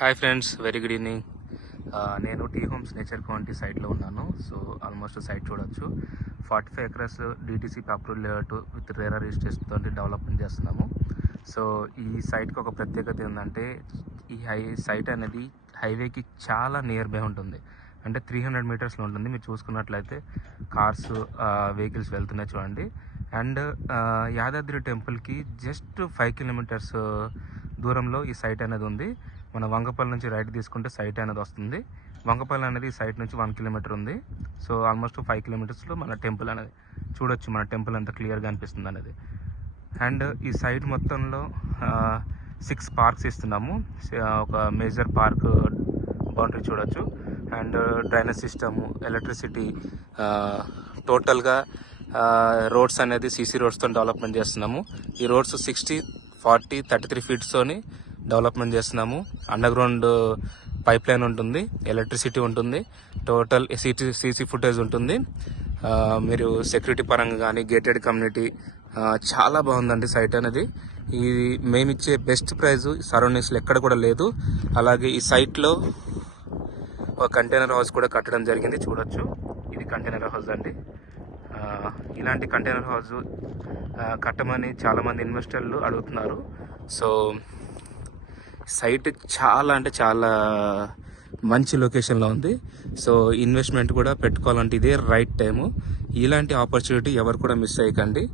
Hi friends very good evening నేను T homes nature county సైట్లో ఉన్నాను. సో ఆల్మోస్ట్ సైట్ చూడొచ్చు. Forty five acres DTC approval layout with RERA registration తోటి development చేస్తున్నాము. So ఈ సైట్కి ఒక ప్రత్యేకత ఏంటంటే ఈ హై సైట్ అనేది హైవేకి చాలా నియర్ బై ఉంటుంది. అంటే త్రీ హండ్రెడ్ మీటర్స్లో ఉంటుంది. మీరు చూసుకున్నట్లయితే కార్స్ వెహికల్స్ uh, వెళ్తున్నాయి చూడండి. అండ్ uh, యాదాద్రి టెంపుల్కి జస్ట్ ఫైవ్ కిలోమీటర్స్ దూరంలో ఈ సైట్ అనేది ఉంది. మన వంగపల్లి నుంచి రైట్ తీసుకుంటే సైట్ అనేది వస్తుంది. వంగపల్లి అనేది సైట్ నుంచి వన్ కిలోమీటర్ ఉంది. సో ఆల్మోస్ట్ ఫైవ్ కిలోమీటర్స్లో మన టెంపుల్ అనేది చూడొచ్చు. మన టెంపుల్ అంత క్లియర్గా అనిపిస్తుంది అనేది. అండ్ ఈ సైట్ మొత్తంలో సిక్స్ పార్క్స్ ఇస్తున్నాము. ఒక మేజర్ పార్క్ బౌండరీ చూడొచ్చు. అండ్ డ్రైనేజ్ సిస్టమ్ ఎలక్ట్రిసిటీ టోటల్గా రోడ్స్ అనేది సీసీ రోడ్స్తో డెవలప్మెంట్ చేస్తున్నాము. ఈ roads sixty forty thirty three ఫీట్స్తోని development చేస్తున్నాము. అండర్ గ్రౌండ్ పైప్ లైన్ ఉంటుంది ఎలక్ట్రిసిటీ ఉంటుంది టోటల్ సీసీ సీసీ ఫుటేజ్ ఉంటుంది. Uh, మీరు సెక్యూరిటీ పరంగా కానీ గేటెడ్ కమ్యూనిటీ చాలా బాగుందండి సైట్ అనేది. ఇది మేమిచ్చే బెస్ట్ ప్రైస్ సరౌండింగ్స్లో ఎక్కడ కూడా లేదు. అలాగే ఈ సైట్లో ఒక కంటైనర్ హౌస్ కూడా కట్టడం జరిగింది చూడొచ్చు. ఇది కంటైనర్ హౌస్ అండి. Uh, ఇలాంటి కంటైనర్ హౌస్ uh, కట్టమని చాలామంది ఇన్వెస్టర్లు అడుగుతున్నారు. సో సైట్ చాలా అంటే చాలా మంచి లొకేషన్లో ఉంది. సో ఇన్వెస్ట్మెంట్ కూడా పెట్టుకోవాలంటే ఇదే రైట్ టైము ఇలాంటి ఆపర్చునిటీ ఎవరు కూడా మిస్ అయ్యకండి